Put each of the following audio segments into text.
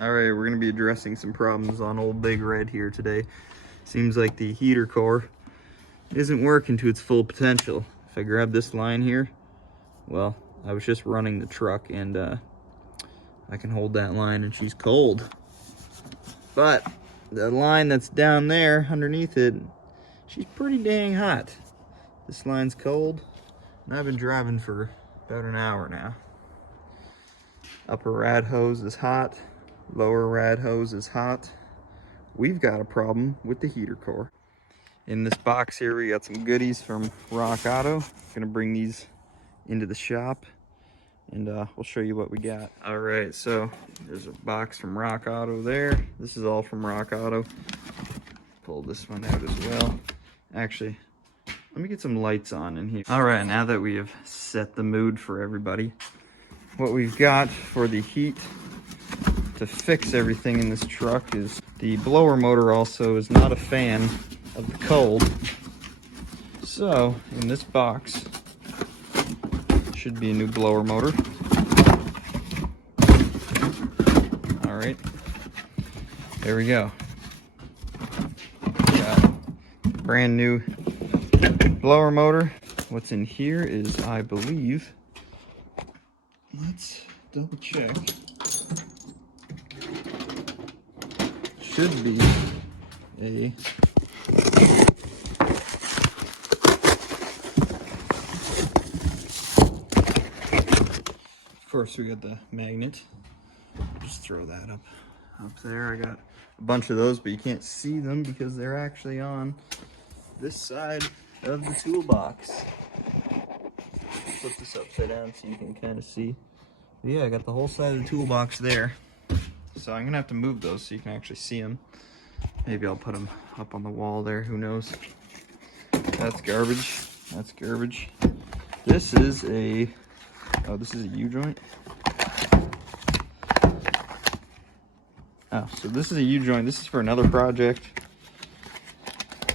All right, we're gonna be addressing some problems on old Big Red here today. Seems like the heater core isn't working to its full potential. If I grab this line here, well, I was just running the truck and I can hold that line and she's cold. But the line that's down there underneath it, she's pretty dang hot. This line's cold and I've been driving for about an hour now. Upper rad hose is hot. Lower rad hose is hot. We've got a problem with the heater core. In this box here, we got some goodies from Rock Auto. Gonna bring these into the shop and we'll show you what we got. All right, so there's a box from Rock Auto there. This is all from Rock Auto. Pull this one out as well. Actually, let me get some lights on in here. All right, now that we have set the mood for everybody, what we've got for the heat to fix everything in this truck is the blower motor also is not a fan of the cold. So in this box should be a new blower motor. All right, there we go. Got brand new blower motor. What's in here is, I believe, let's double check. Should be a of course we got the magnet. Just throw that up there. I got a bunch of those, but you can't see them because they're actually on this side of the toolbox. Flip this upside down so you can kind of see. But yeah, I got the whole side of the toolbox there. So I'm gonna have to move those so you can actually see them. Maybe I'll put them up on the wall there, who knows. That's garbage, that's garbage. This is a, oh, this is a U-joint. Oh, so this is a U-joint, this is for another project.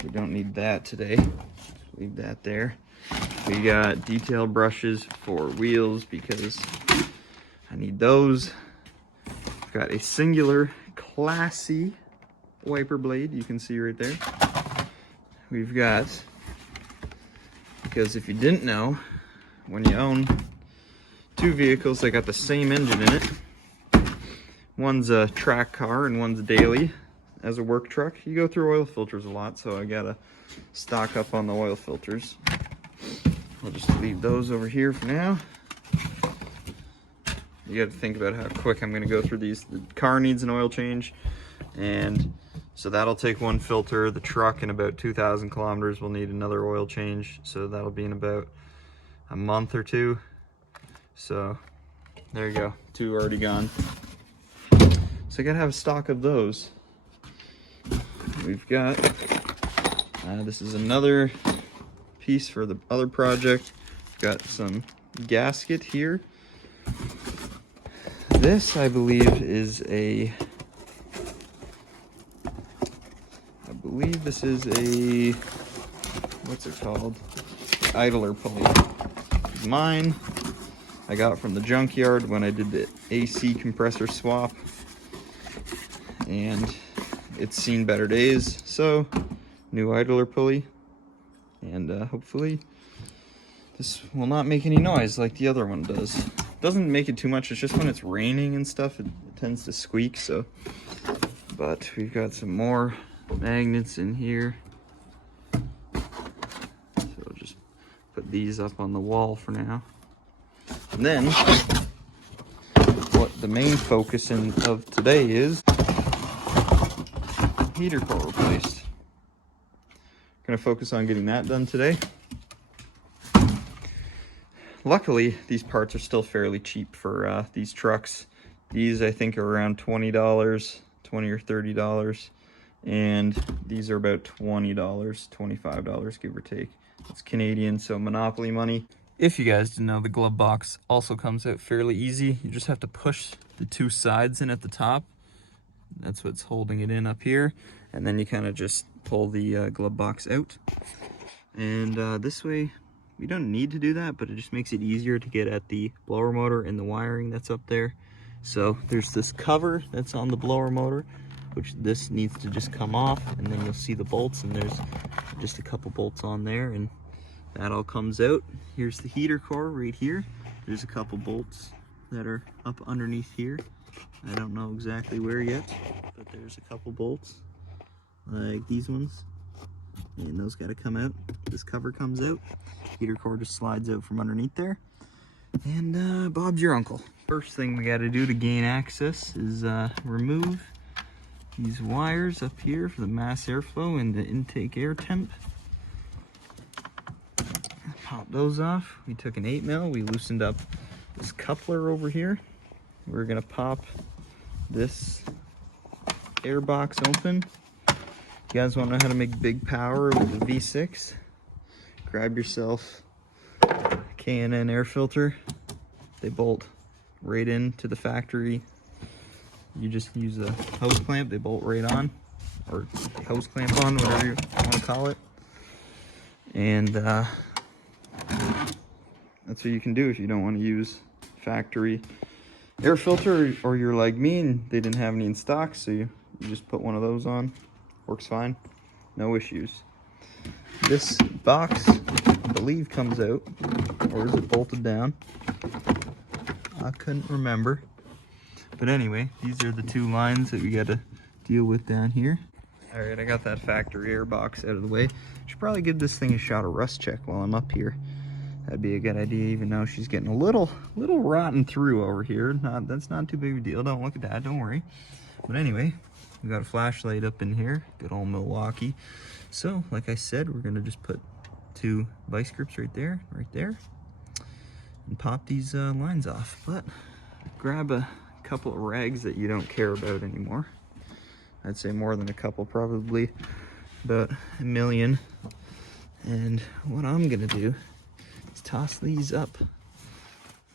We don't need that today, leave that there. We got detail brushes for wheels because I need those. Got a singular classy wiper blade, you can see right there. We've got, because if you didn't know, when you own two vehicles that got the same engine in it, one's a track car and one's a daily as a work truck, you go through oil filters a lot, so I gotta stock up on the oil filters. I'll just leave those over here for now. You got to think about how quick I'm going to go through these. The car needs an oil change, and so that'll take one filter. The truck in about 2,000 kilometers will need another oil change, so that'll be in about a month or two. So there you go, two already gone. So I got to have a stock of those. We've got, this is another piece for the other project. Got some gasket here. This, I believe, is a, what's it called? Idler pulley. Mine, I got from the junkyard when I did the AC compressor swap. And it's seen better days, so new idler pulley. And hopefully this will not make any noise like the other one does. Doesn't make it too much, it's just when it's raining and stuff it tends to squeak. So but we've got some more magnets in here, so I'll just put these up on the wall for now. And then what the main focus of today is heater core replaced. Gonna focus on getting that done today. Luckily, these parts are still fairly cheap for these trucks. These, I think, are around $20, $20 or $30. And these are about $20, $25, give or take. It's Canadian, so monopoly money. If you guys didn't know, the glove box also comes out fairly easy. You just have to push the two sides in at the top. That's what's holding it in up here. And then you kind of just pull the glove box out. And this way, we don't need to do that, but it just makes it easier to get at the blower motor and the wiring that's up there. So there's this cover that's on the blower motor, which this needs to just come off, and then you'll see the bolts, and there's just a couple bolts on there, and that all comes out. Here's the heater core right here. There's a couple bolts that are up underneath here. I don't know exactly where yet, but there's a couple bolts like these ones, and those got to come out. This cover comes out. Heater core just slides out from underneath there, and Bob's your uncle. First thing we got to do to gain access is remove these wires up here for the mass airflow and the intake air temp. Pop those off. We took an 8mm, we loosened up this coupler over here. We're gonna pop this air box open. If you guys want to know how to make big power with the V6, grab yourself a K&N air filter. They bolt right into the factory. You just use a hose clamp, they bolt right on, or hose clamp on, whatever you want to call it. And that's what you can do if you don't want to use factory air filter, or you're like me and they didn't have any in stock, so you just put one of those on. Works fine, no issues. This box, I believe, comes out, or is it bolted down? I couldn't remember. But anyway, these are the two lines that we got to deal with down here. All right, I got that factory air box out of the way. Should probably give this thing a shot of rust check while I'm up here. That'd be a good idea, even though she's getting a little rotten through over here. That's not too big of a deal. Don't look at that, don't worry. But anyway, we got a flashlight up in here, good old Milwaukee. So, like I said, we're gonna just put two vice grips right there, and pop these lines off. But grab a couple of rags that you don't care about anymore. I'd say more than a couple, probably about a million. And what I'm gonna do is toss these up.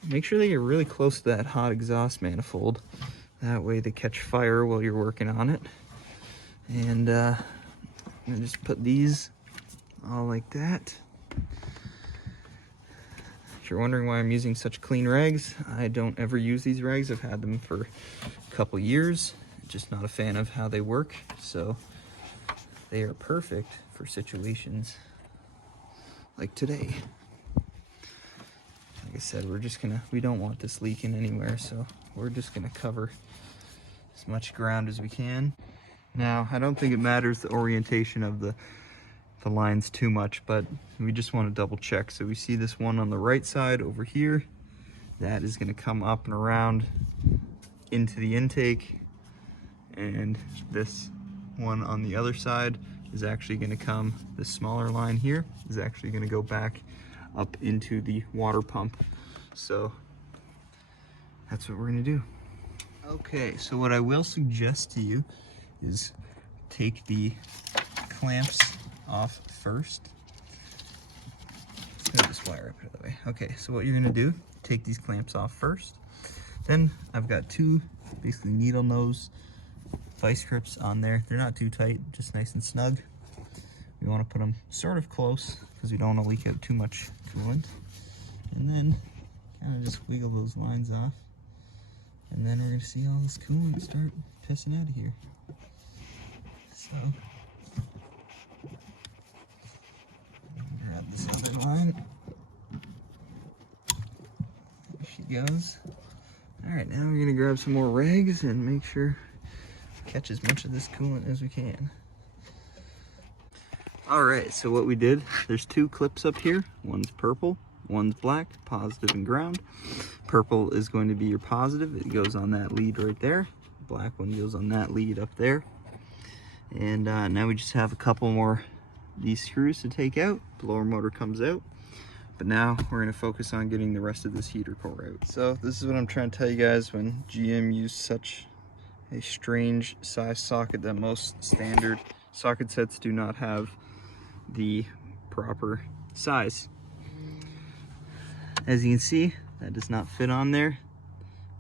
Make sure they get really close to that hot exhaust manifold. That way they catch fire while you're working on it. And I'm gonna just put these all like that. If you're wondering why I'm using such clean rags, I don't ever use these rags. I've had them for a couple years. Just not a fan of how they work, so they are perfect for situations like today. Like I said, we don't want this leaking anywhere, so we're just gonna cover as much ground as we can. Now, I don't think it matters the orientation of the lines too much, but we just want to double check. So we see this one on the right side over here. That is gonna come up and around into the intake. And this one on the other side is actually going to come, this smaller line here is actually going to go back up into the water pump. So that's what we're going to do. Okay, so what I will suggest to you is take the clamps off first. Let's move this wire up out of the way. Okay, so what you're going to do, take these clamps off first. Then I've got two basically needle nose vice grips on there. They're not too tight, just nice and snug. We want to put them sort of close because we don't want to leak out too much coolant. And then kind of just wiggle those lines off. And then we're going to see all this coolant start pissing out of here. So, grab this other line. There she goes. Alright, now we're going to grab some more rags and make sure catch as much of this coolant as we can. Alright, so what we did, there's two clips up here. One's purple, one's black, positive and ground. Purple is going to be your positive. It goes on that lead right there. Black one goes on that lead up there. And now we just have a couple more these screws to take out. Blower motor comes out. But now we're going to focus on getting the rest of this heater core out. So this is what I'm trying to tell you guys when GM used such a strange size socket that most standard socket sets do not have the proper size. As you can see, that does not fit on there.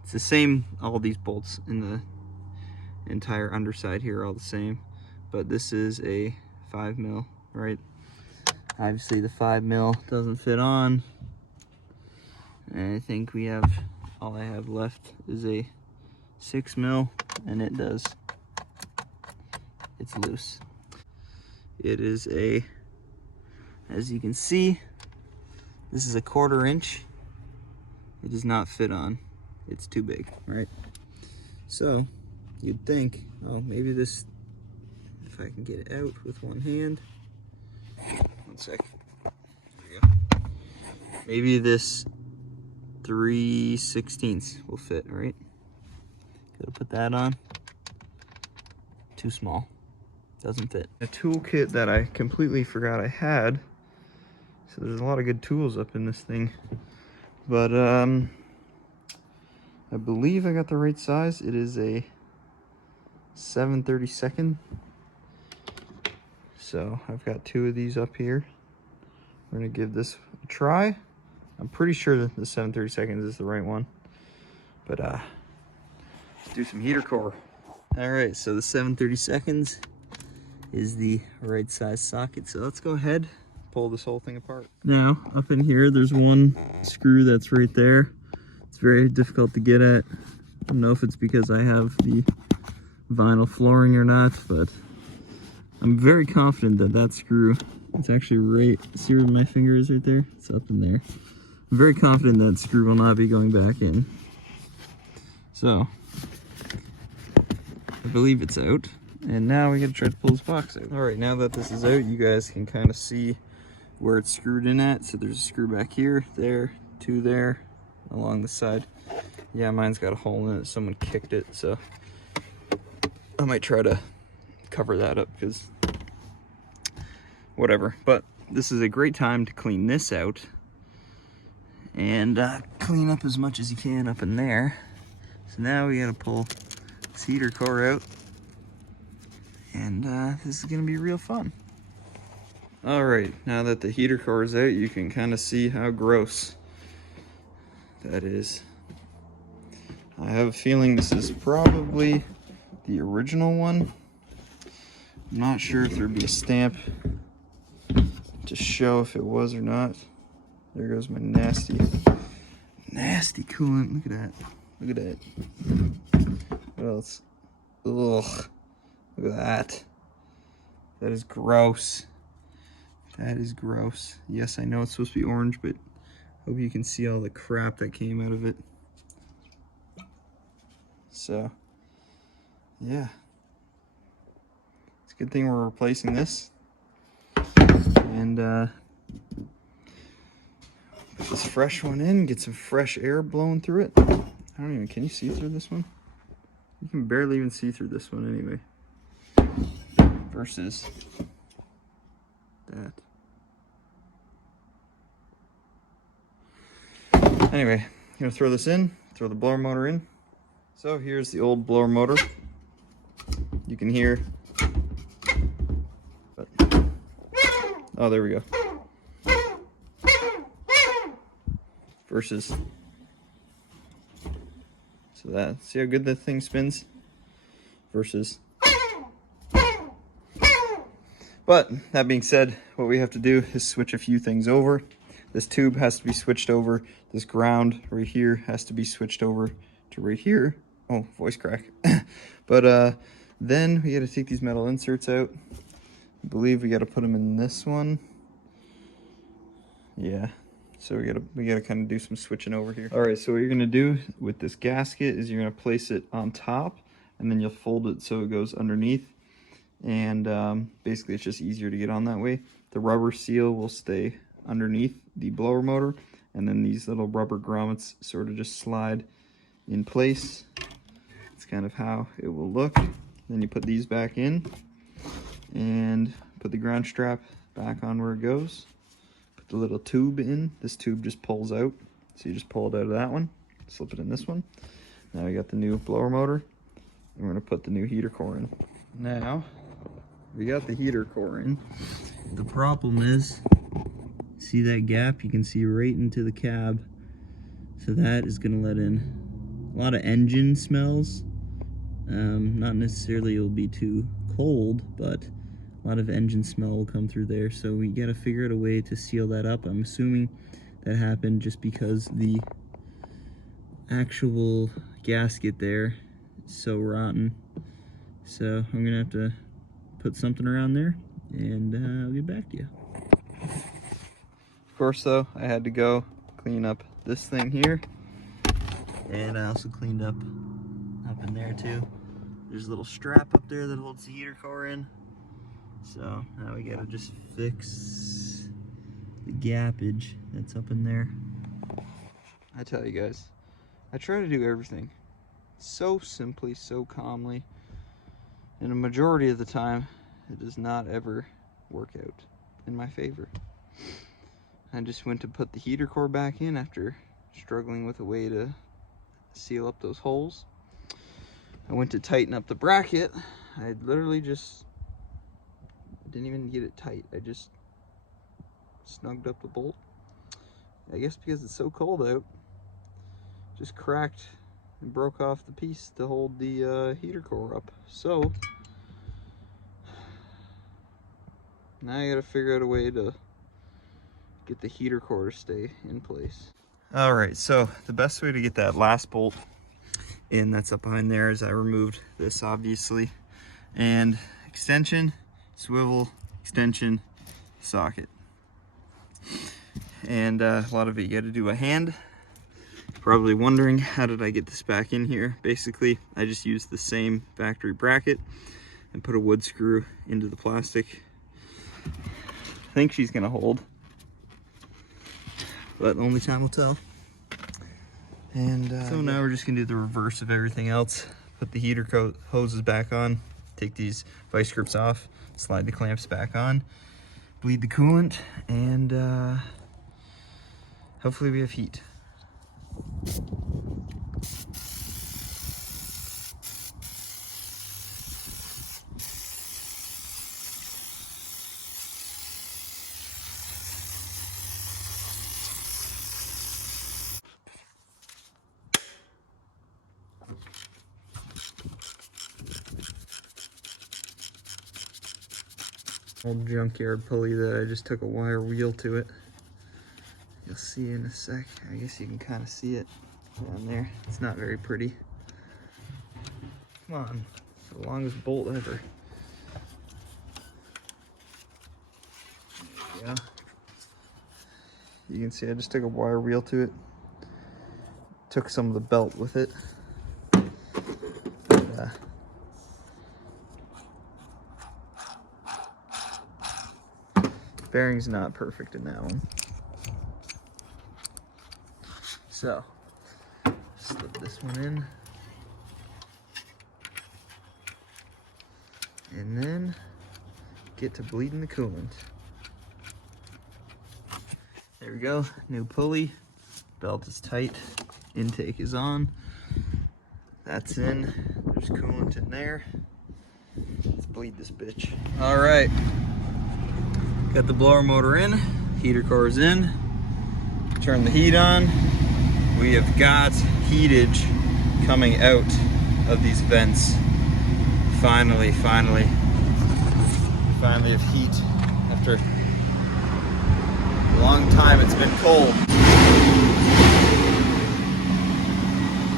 It's the same, all these bolts in the entire underside here are all the same, but this is a 5mm, right? Obviously the 5mm doesn't fit on, and I think we have, all I have left is a 6 mil, and it's loose. It is a, as you can see, this is a 1/4 inch. It does not fit on. It's too big, right? So you'd think, oh, maybe this, if I can get it out with one hand. 1 sec. There we go. Maybe this 3/16 will fit, right? Gotta put that on. Too small. Doesn't fit. A toolkit that I completely forgot I had. So there's a lot of good tools up in this thing. But I believe I got the right size. It is a 7/32. So I've got 2 of these up here. We're gonna give this a try. I'm pretty sure that the 7/32 is the right one. But let's do some heater core. All right, so the 7/32 is the right size socket. So let's go ahead, pull this whole thing apart. Now, up in here, there's one screw that's right there. It's very difficult to get at. I don't know if it's because I have the vinyl flooring or not, but I'm very confident that that screw, it's actually right, see where my finger is right there? It's up in there. I'm very confident that screw will not be going back in. So, I believe it's out. And now we gotta try to pull this box out. All right, now that this is out, you guys can kind of see where it's screwed in at. So there's a screw back here, there, 2 there, along the side. Yeah, mine's got a hole in it. Someone kicked it, so I might try to cover that up because whatever. But this is a great time to clean this out and clean up as much as you can up in there. So now we gotta pull this heater core out. And this is gonna be real fun. All right, now that the heater core is out, you can kind of see how gross that is. I have a feeling this is probably the original one. I'm not sure if there'd be a stamp to show if it was or not. There goes my nasty coolant. Look at that. Look at that. What else? Ugh. Look at that. That is gross. That is gross. Yes, I know it's supposed to be orange, but I hope you can see all the crap that came out of it. So, yeah. It's a good thing we're replacing this. And put this fresh one in, get some fresh air blowing through it. I don't even, can you see through this one? You can barely even see through this one anyway. Versus that. Anyway, I'm gonna throw this in, throw the blower motor in. So here's the old blower motor. You can hear, but, oh, there we go. Versus, so that, see how good that thing spins? Versus. But that being said, what we have to do is switch a few things over. This tube has to be switched over. This ground right here has to be switched over to right here. Oh, voice crack. But then we got to take these metal inserts out. I believe we got to put them in this one. Yeah. So we gotta kind of do some switching over here. All right. So what you're gonna do with this gasket is you're gonna place it on top, and then you'll fold it so it goes underneath. And basically it's just easier to get on that way. The rubber seal will stay underneath the blower motor, and then these little rubber grommets sort of just slide in place. It's kind of how it will look. Then you put these back in and put the ground strap back on where it goes. Put the little tube in. This tube just pulls out, so you just pull it out of that one, slip it in this one. Now we got the new blower motor, and we're gonna put the new heater core in. Now we got the heater core in. The problem is, see that gap? You can see right into the cab. So that is gonna let in a lot of engine smells. Not necessarily it'll be too cold, but a lot of engine smell will come through there. So we gotta figure out a way to seal that up. I'm assuming that happened just because the actual gasket there so rotten. So I'm gonna have to put something around there, and I'll get back to you. Of course though, I had to go clean up this thing here, and I also cleaned up in there too. There's a little strap up there that holds the heater core in. So now we gotta just fix the gappage that's up in there. I tell you guys, I try to do everything so simply, so calmly, and a majority of the time it does not ever work out in my favor. I just went to put the heater core back in after struggling with a way to seal up those holes. I went to tighten up the bracket. I literally just didn't even get it tight. I just snugged up the bolt. I guess because it's so cold out, just cracked and broke off the piece to hold the heater core up. So now I gotta figure out a way to get the heater core to stay in place. All right, so the best way to get that last bolt in that's up behind there is I removed this, obviously, and extension, swivel, extension, socket. And a lot of it you got to do by hand. Probably wondering, how did I get this back in here? Basically, I just used the same factory bracket and put a wood screw into the plastic. I think she's gonna hold, but only time will tell. And so now we're just gonna do the reverse of everything else. Put the heater hoses back on, take these vice grips off, slide the clamps back on, bleed the coolant, and hopefully we have heat. Old junkyard pulley that I just took a wire wheel to it. You'll see in a sec. I guess you can kind of see it down there. It's not very pretty. Come on, it's the longest bolt ever. Yeah. You can see I just took a wire wheel to it. Took some of the belt with it. Bearing's not perfect in that one. So, slip this one in. And then get to bleeding the coolant. There we go, new pulley. Belt is tight, intake is on. That's in, there's coolant in there. Let's bleed this bitch. All right. Got the blower motor in, heater core is in. Turn the heat on. We have got heatage coming out of these vents. Finally have heat after a long time. It's been cold.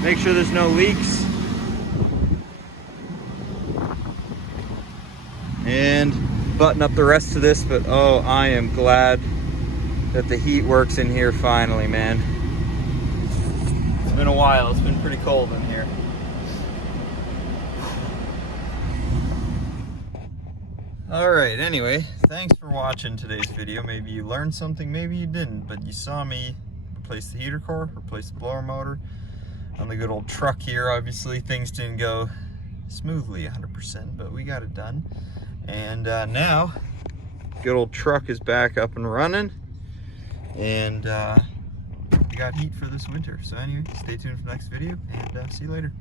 Make sure there's no leaks. And button up the rest of this, but oh, I am glad that the heat works in here finally, man. It's been a while, it's been pretty cold in here. All right, anyway, thanks for watching today's video. Maybe you learned something, maybe you didn't, but you saw me replace the heater core, replace the blower motor on the good old truck here. Obviously, things didn't go smoothly 100%, but we got it done. And now, good old truck is back up and running, and we got heat for this winter. So anyway, stay tuned for the next video, and see you later.